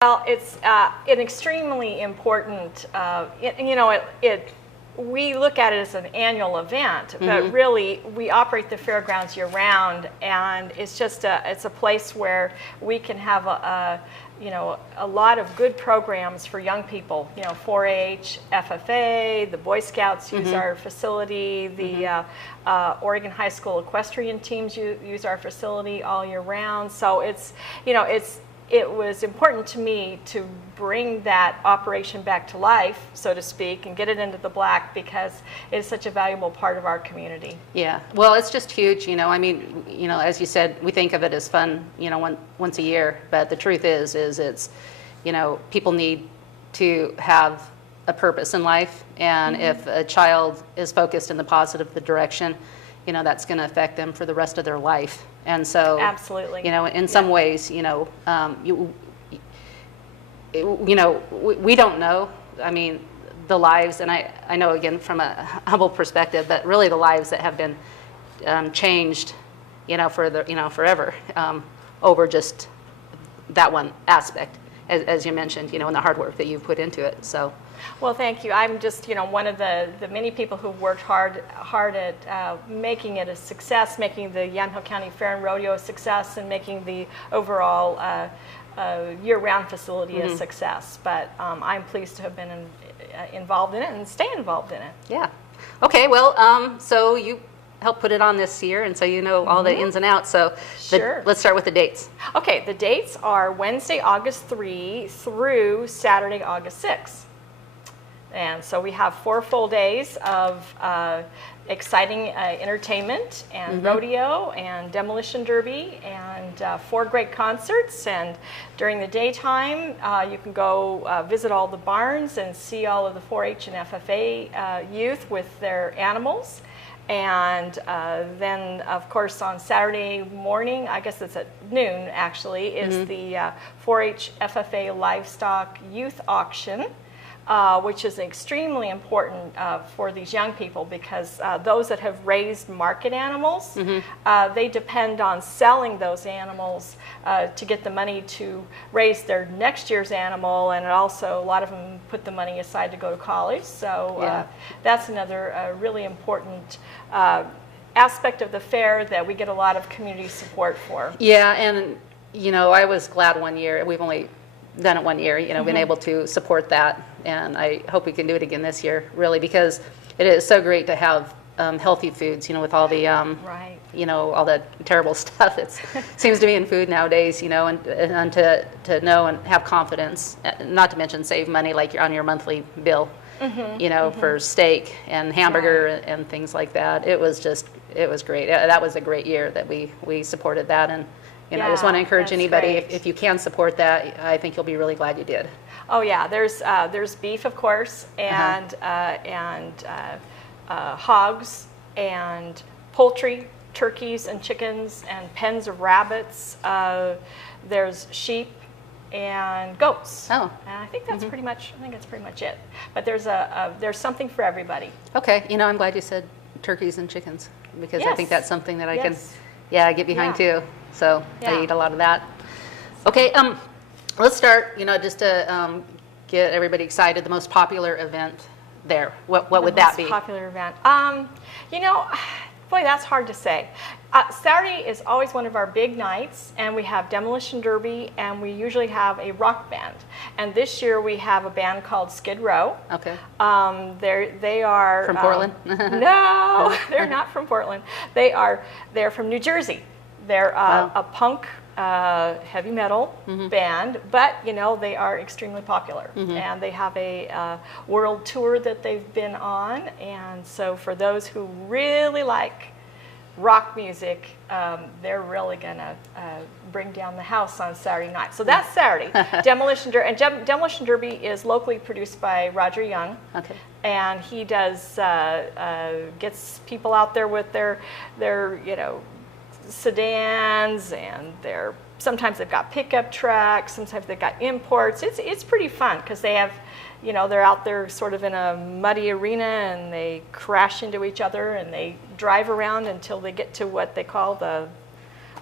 Well, it's an extremely important, we look at it as an annual event, but really we operate the fairgrounds year round, and it's just it's a place where we can have a lot of good programs for young people. 4-H, FFA, the Boy Scouts use our facility, the Oregon High School equestrian teams use our facility all year round. So it was important to me to bring that operation back to life, so to speak, and get it into the black because it is such a valuable part of our community. Yeah, well, it's just huge, I mean, as you said, we think of it as fun, once a year, but the truth is it's, people need to have a purpose in life, and if a child is focused in the positive direction, that's going to affect them for the rest of their life. And so, absolutely, in some ways, we don't know. I mean, the lives, and I know again from a humble perspective, but really the lives that have been changed, forever over just that one aspect, as you mentioned, and the hard work that you've put into it. So. Well, thank you. I'm just, one of the many people who've worked hard at making it a success, making the Yamhill County Fair and Rodeo a success, and making the overall year-round facility a success. But I'm pleased to have been involved in it and stay involved in it. Yeah. Okay. Well, so you helped put it on this year, and so all the ins and outs. So sure. Let's start with the dates. Okay. The dates are Wednesday, August 3 through Saturday, August 6. And so we have 4 full days of exciting entertainment and rodeo and demolition derby and 4 great concerts. And during the daytime, you can go visit all the barns and see all of the 4-H and FFA youth with their animals. And then, of course, on Saturday morning, I guess it's at noon actually, is the 4-H FFA Livestock Youth Auction. Which is extremely important for these young people because those that have raised market animals, they depend on selling those animals to get the money to raise their next year's animal, and also a lot of them put the money aside to go to college. So that's another really important aspect of the fair that we get a lot of community support for. Yeah, and I was glad one year, we've only done it one year, been able to support that, and I hope we can do it again this year, really, because it is so great to have healthy foods, with all the, right. All the terrible stuff that seems to be in food nowadays, and to know and have confidence, not to mention save money like you're on your monthly bill, for steak and hamburger and things like that. It was great. That was a great year that we supported that, and I just want to encourage anybody, if you can support that, I think you'll be really glad you did. Oh yeah, there's beef, of course, and hogs and poultry, turkeys and chickens and pens of rabbits. There's sheep and goats. Oh, and I think that's pretty much. I think that's pretty much it. But there's something for everybody. Okay, I'm glad you said turkeys and chickens because I think that's something that I can, get behind too. So I eat a lot of that. Okay, let's start, just to get everybody excited, the most popular event there. What would that be? The most popular event? Boy, that's hard to say. Saturday is always one of our big nights, and we have demolition derby, and we usually have a rock band. And this year we have a band called Skid Row. Okay. They are from Portland? No, they're not from Portland. They're from New Jersey. They're a punk heavy metal band, but they are extremely popular, and they have a world tour that they've been on. And so for those who really like rock music, they're really gonna bring down the house on Saturday night. So that's Saturday. Demolition Derby is locally produced by Roger Young. Okay. And he does gets people out there with their sedans, and sometimes they've got pickup trucks, sometimes they've got imports. It's pretty fun because they have, they're out there sort of in a muddy arena, and they crash into each other, and they drive around until they get to what they call the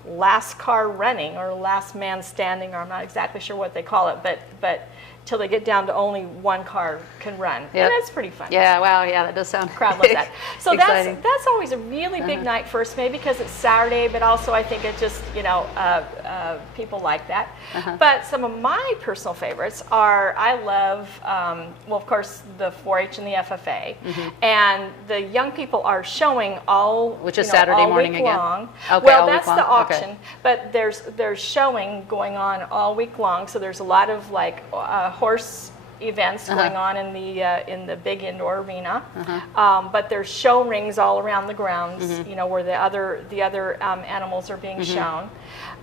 last car running or last man standing, or I'm not exactly sure what they call it, but till they get down to only one car can run. Yep. And that's pretty fun. Yeah, wow, yeah, that does sound Crowd loves that. So exciting. that's always a really big night for us, maybe because it's Saturday, but also I think it just, people like that. But some of my personal favorites are, I love, well, of course, the 4-H and the FFA. And the young people are showing all, which is Saturday all morning week again. long. Okay, well, all week that's long. the auction, Okay. but there's showing going on all week long. So there's a lot of like horse events going on in the big indoor arena, but there's show rings all around the grounds, where the other animals are being shown.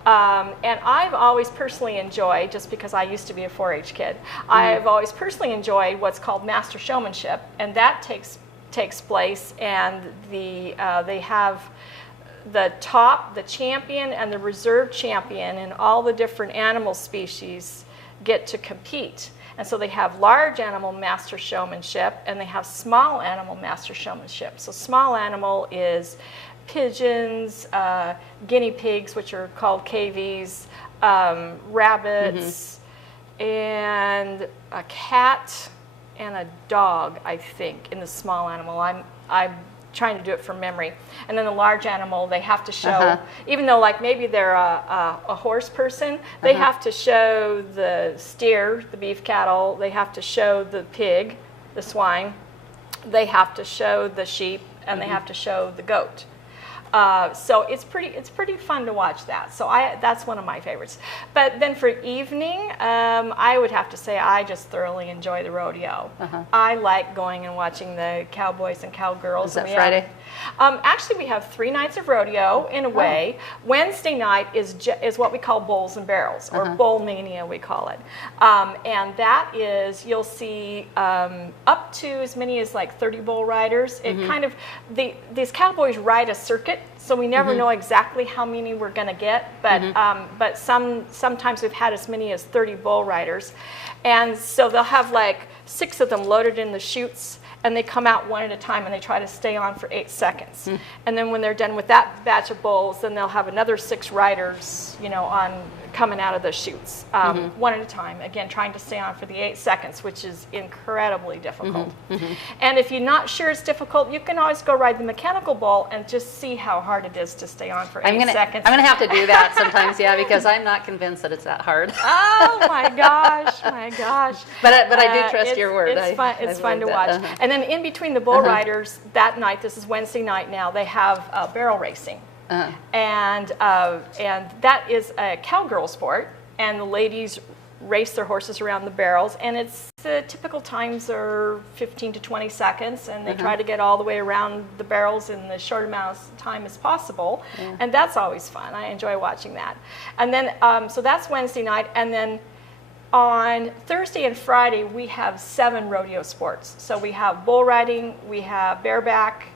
And I've always personally enjoyed, just because I used to be a 4-H kid, I've always personally enjoyed what's called master showmanship, and that takes place, and they have the champion and the reserve champion in all the different animal species get to compete. And so they have large animal master showmanship and they have small animal master showmanship. So small animal is pigeons, guinea pigs, which are called KVs, rabbits, and a cat and a dog, I think, in the small animal. I'm trying to do it from memory. And then the large animal, they have to show, even though like maybe they're a horse person, they have to show the steer, the beef cattle, they have to show the pig, the swine, they have to show the sheep, and they have to show the goat. So it's pretty fun to watch that. So that's one of my favorites. But then for evening, I would have to say I just thoroughly enjoy the rodeo. I like going and watching the cowboys and cowgirls. Is that Friday? Actually, we have 3 nights of rodeo in a way. Wednesday night is what we call bowls and barrels, or bowl mania we call it. And that is, you'll see up to as many as like 30 bull riders. It kind of, these cowboys ride a circuit, so we never know exactly how many we're going to get, but sometimes we've had as many as 30 bull riders. And so they'll have like 6 of them loaded in the chutes, and they come out one at a time and they try to stay on for 8 seconds. And then when they're done with that batch of bulls, then they'll have another 6 riders, coming out of the chutes, one at a time, again, trying to stay on for the 8 seconds, which is incredibly difficult. And if you're not sure it's difficult, you can always go ride the mechanical bull and just see how hard it is to stay on for 8 seconds. I'm going to have to do that sometimes, yeah, because I'm not convinced that it's that hard. Oh my gosh, my gosh. But I do trust your word. It's fun to watch. And then in between the bull riders that night, this is Wednesday night now, they have barrel racing. And that is a cowgirl sport, and the ladies race their horses around the barrels, and the typical times are 15 to 20 seconds, and they try to get all the way around the barrels in the short amount of time as possible, and that's always fun. I enjoy watching that. And then, so that's Wednesday night, and then on Thursday and Friday, we have 7 rodeo sports. So we have bull riding, we have bareback,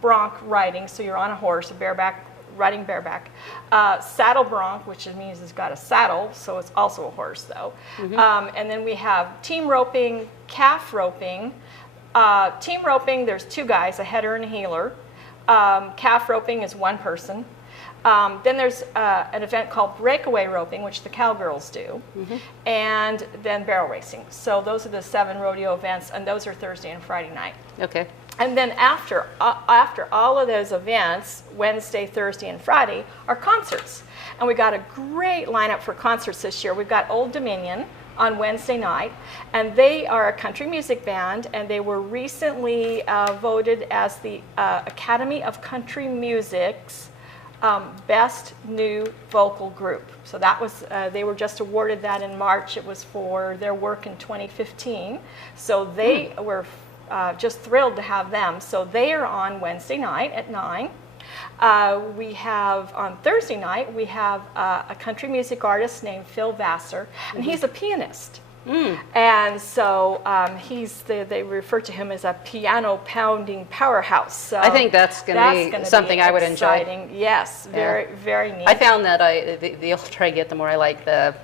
bronc riding, so you're on a horse, riding bareback, saddle bronc, which means it's got a saddle, so it's also a horse though. And then we have team roping, calf roping. Team roping, there's 2 guys, a header and a heeler. Calf roping is 1 person. Then there's an event called breakaway roping, which the cowgirls do, and then barrel racing. So those are the 7 rodeo events, and those are Thursday and Friday night. Okay. And then after all of those events, Wednesday, Thursday, and Friday, are concerts. And we got a great lineup for concerts this year. We've got Old Dominion on Wednesday night, and they are a country music band, and they were recently voted as the Academy of Country Music's Best New Vocal Group. So that was, they were just awarded that in March. It was for their work in 2015. So they were just thrilled to have them. So they are on Wednesday night at 9. We have, on Thursday night, we have a country music artist named Phil Vassar, and he's a pianist. And so they refer to him as a piano pounding powerhouse. So I think that's going to be something I would enjoy. Yes, very, very neat. I found that the older I get, the more I like the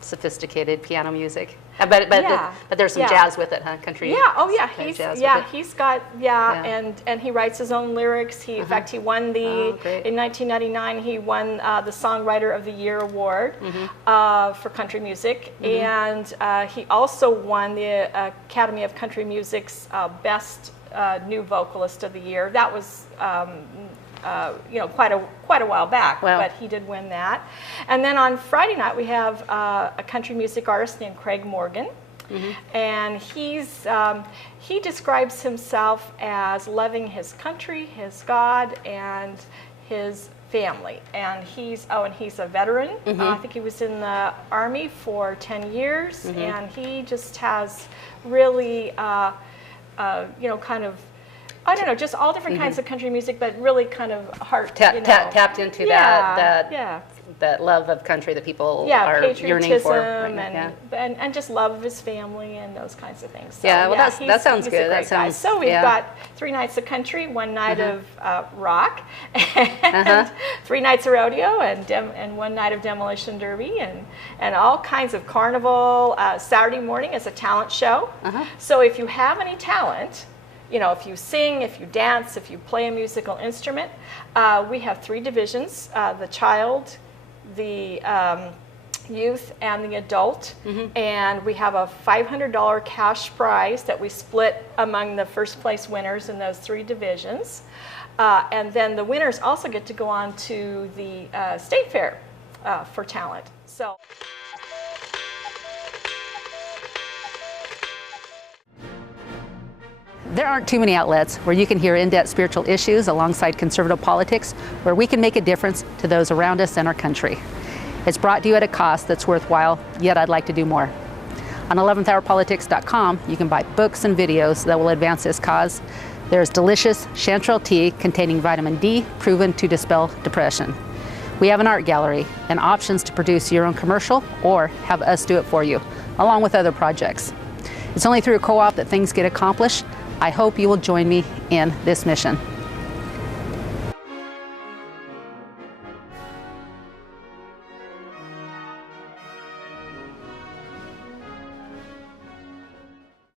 sophisticated piano music. Yeah. But there's some Yeah. jazz with it, huh? Country. Yeah. Oh, yeah. Some He's jazz yeah. with it. He's got and he writes his own lyrics. In fact, he won Oh, great. in 1999. He won the Songwriter of the Year award for country music, and he also won the Academy of Country Music's Best New Vocalist of the Year. That was. Quite a while back, Wow. but he did win that. And then on Friday night we have a country music artist named Craig Morgan, and he describes himself as loving his country, his God, and his family. And he's a veteran. I think he was in the Army for 10 years, and he just has really, kind of. I don't know, just all different kinds of country music, but really kind of Tapped into that love of country that people are yearning for. And just love of his family and those kinds of things. So, that sounds he's good. A great guy. So we've got 3 nights of country, 1 night of rock, and 3 nights of rodeo, and 1 night of demolition derby, and all kinds of carnival. Saturday morning is a talent show. So if you have any talent, if you sing, if you dance, if you play a musical instrument, we have 3 divisions, the child, the youth, and the adult. And we have a $500 cash prize that we split among the first place winners in those 3 divisions. And then the winners also get to go on to the state fair for talent. So. There aren't too many outlets where you can hear in-depth spiritual issues alongside conservative politics, where we can make a difference to those around us and our country. It's brought to you at a cost that's worthwhile, yet I'd like to do more. On 11thhourpolitics.com, you can buy books and videos that will advance this cause. There's delicious chanterelle tea containing vitamin D, proven to dispel depression. We have an art gallery and options to produce your own commercial or have us do it for you, along with other projects. It's only through a co-op that things get accomplished. I hope you will join me in this mission.